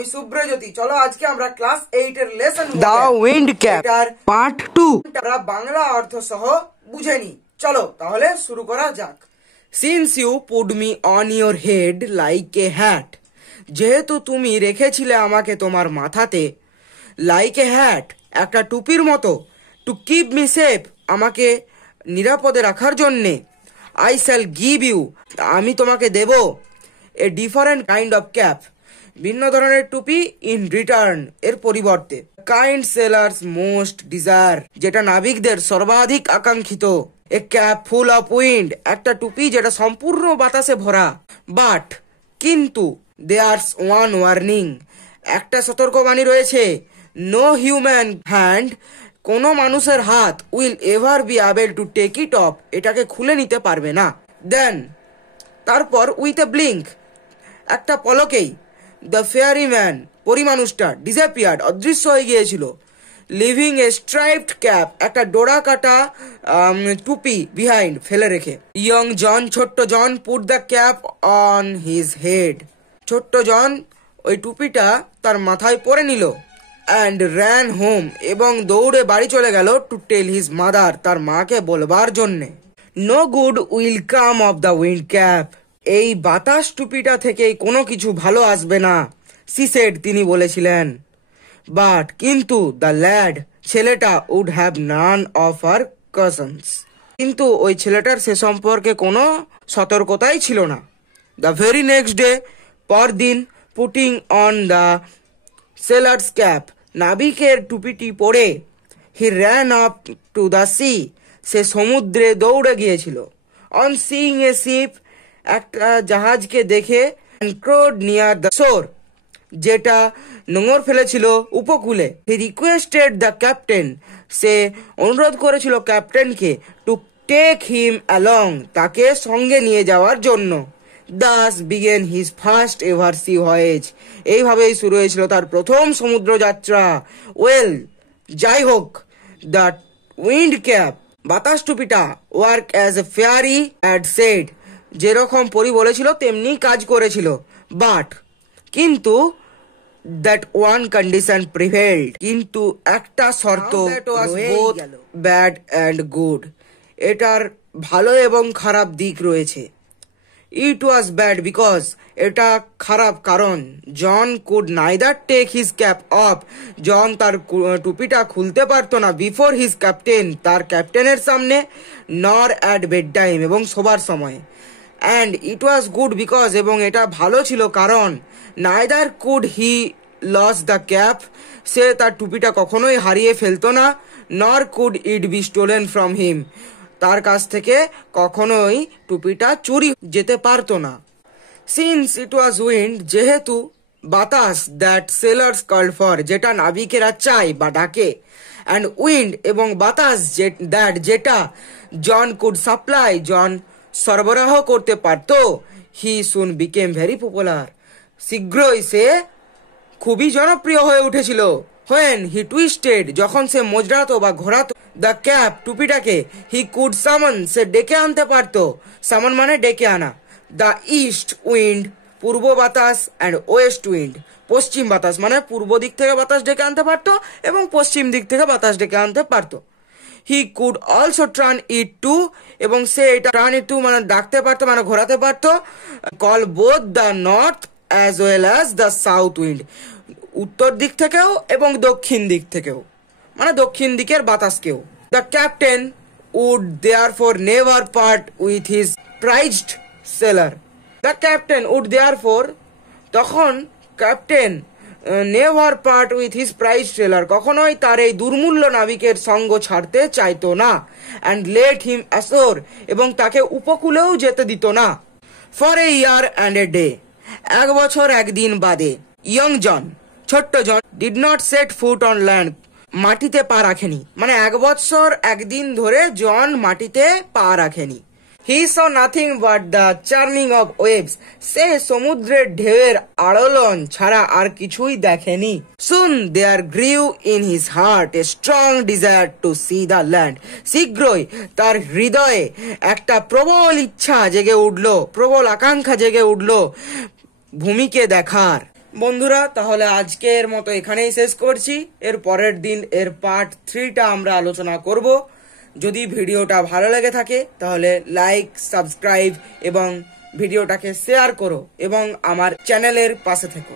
আমি সুব্রজ্যোতি। চলো আজকে আমরা ক্লাস 8 এর lesson the wind cap part 2 আমরা বাংলা অর্থ সহ বুঝে নি। চলো তাহলে শুরু করা যাক। Since you put me on your head like a hat, যেহেতু তুমি রেখেছিলে আমাকে তোমার মাথাতে, লাইক এ হ্যাট একটা টুপির মতো, টু কিপ মি সেফ আমাকে নিরাপদে রাখার জন্যে, আই শ্যাল গিভ ইউ আমি তোমাকে দেব, a different kind of cap ভিন্ন ধরনের টুপি, ইন রিটার্ন এর পরিবর্তে, কাইন্ড সেলার্স মোস্ট ডিজায়ার যেটা নাবিকদের সর্বাধিক আকাঙ্ক্ষিত, A cap full of wind একটা টুপি যেটা সম্পূর্ণ বাতাসে ভরা, বাট কিন্তু দেয়ার্স ওয়ান ওয়ার্নিং একটা সতর্কবাণী রয়েছে, নো হিউম্যান হ্যান্ড কোনো মানুষের হাত will ever be able to take it off এটাকে খুলে নিতে পারবে না, দেন তারপর উইথ এ ব্লিঙ্ক একটা পলকেই, দ্য ফেয়ারি ম্যান পরিমানুষটা ডিসঅ্যাপিয়ার্ড অদৃশ্য হয়ে গিয়েছিল, লিভিং এ স্ট্রাইপড ক্যাপ একটা ডোরা কাটা টুপি বিহাইন্ড ফেলে রেখে, ইয়ং জন ছোট্ট John put the cap on his head ছোট্ট জন ওই টুপিটা তার মাথায় পরে নিল, অ্যান্ড র্যান হোম এবং দৌড়ে বাড়ি চলে গেল, টু টেল হিজ মাদার তার মাকে বলবার জন্যে, no good will come of the wind cap এই বাতাস টুপিটা থেকে কোনো কিছু ভালো আসবে না, সি সেড তিনি বলেছিলেন, বাট কিন্তু দ্য ল্যাড ছেলেটা would have none of her cautions কিন্তু ওই ছেলেটার সে সম্পর্কে কোনো সতর্কতাই ছিল না, দ্য ভেরি নেক্সট ডে পরদিন putting on the sailor's cap নাবিকের টুপিটি পরে, he ran up to the sea সে সমুদ্রে দৌড়ে গিয়েছিল, অন সিইং এ শিপ একটা জাহাজকে দেখে, অ্যাঙ্কর্ড নিয়ার দ্য শোর যেটা নোঙর ফেলেছিল উপকূলে, হি রিকোয়েস্টেড দ্য ক্যাপ্টেন সে অনুরোধ করেছিল ক্যাপ্টেনকে, টু টেক হিম অ্যালং তাকে সঙ্গে নিয়ে যাওয়ার জন্য, thus began his first ever sea voyage এইভাবেই শুরু হয়েছিল তার প্রথম সমুদ্র যাত্রা। ওয়েল যাই হোক, দ্য উইন্ড ক্যাপ বাতাস টুপিটা work as a fairy had said যেরকম পরি বলেছিল তেমনি কাজ করেছিল, বাট কিন্তু দ্যাট ওয়ান কন্ডিশন প্রিভেলড কিন্তু একটা শর্ত, বোথ ব্যাড অ্যান্ড গুড এটার ভালো এবং খারাপ দিক রয়েছে, ইট ওয়াজ ব্যাড বিকজ এটা খারাপ কারণ, John could neither take his cap off John তার টুপিটা খুলতে পারতো না, বিফোর হিজ ক্যাপ্টেন তার ক্যাপ্টেনের সামনে, নর অ্যাট বেড টাইম এবং শোবার সময়, and it was good because এবং এটা ভালো ছিল কারণ, neither could he lose the cap সে তার টুপিটা কখনোই হারিয়ে ফেলতো না, nor could it be stolen from him তার কাছ থেকে কখনোই টুপিটা চুরি যেতে পারতো না, সিন্স ইট ওয়াজ উইন্ড যেহেতু বাতাস, দ্যাট সেলার্স কল্ড ফর যেটা নাবিকেরা চায় বা ডাকে, অ্যান্ড উইন্ড এবং বাতাস দ্যাট যেটা জন কুড সাপ্লাই জন সরবরাহ করতে পারত, হি সুন বিকেম ভেরি পপুলার শীঘ্রই সে খুবই জনপ্রিয় হয়ে উঠেছিল, হোয়েন হি টুইস্টেড যখন সে মোজড়াতো বা ঘোরাতো, দ্য ক্যাপ টুপিটাকে, হি কুড সামন সে ডেকে আনতে পারত, সামন মানে ডেকে আনা, দ্য ইস্ট উইন্ড পূর্ব বাতাস, অ্যান্ড ওয়েস্ট উইন্ড পশ্চিম বাতাস মানে পূর্ব দিক থেকে বাতাস ডেকে আনতে পারতো এবং পশ্চিম দিক থেকে বাতাস ডেকে আনতে পারতো, he could also turn it to এবং সে এটা টার্ন ইট টু মানে ডাকতে পারতো মানে ঘোরাতে পারতো, call both the north as well as the south wind উত্তর দিক থেকেও এবং দক্ষিণ দিক থেকেও মানে দক্ষিণ দিকের বাতাসকেও, the captain would therefore never part with his prized sailor the captain would therefore তখন captain never part with his prize sailor কখনোই তার এই দুর্মূল্য নাবিকের সঙ্গ ছাড়তে চাইতো না, অ্যান্ড লেট হিম অ্যাশোর এবং তাকে উপকূলেও যেতে দিত না, for a year and a day এক বছর একদিন বাদে, ইয়ং জন ছোট্ট John did not set foot on land মাটিতে পা রাখেনি মানে এক বছর একদিন ধরে জন মাটিতে পা রাখেনি, he saw nothing but the churning of waves সে সমুদ্রের ঢেউয়ের আড়লন ছাড়া আর কিছুই দেখেনি, soon there grew in his heart a strong desire to see the land শীঘ্রই তার হৃদয়ে একটা প্রবল ইচ্ছা জেগে উঠল, প্রবল আকাঙ্ক্ষা জেগে উঠল ভূমিকে দেখার, বন্ধুরা, তাহলে আজকের মতো এখানেই শেষ করছি। এর পরের দিন এর পার্ট 3টা আমরা আলোচনা করব। যদি ভিডিওটা ভালো লেগে থাকে তাহলে লাইক, সাবস্ক্রাইব এবং ভিডিওটাকে শেয়ার করো এবং আমার চ্যানেলের পাশে থেকো।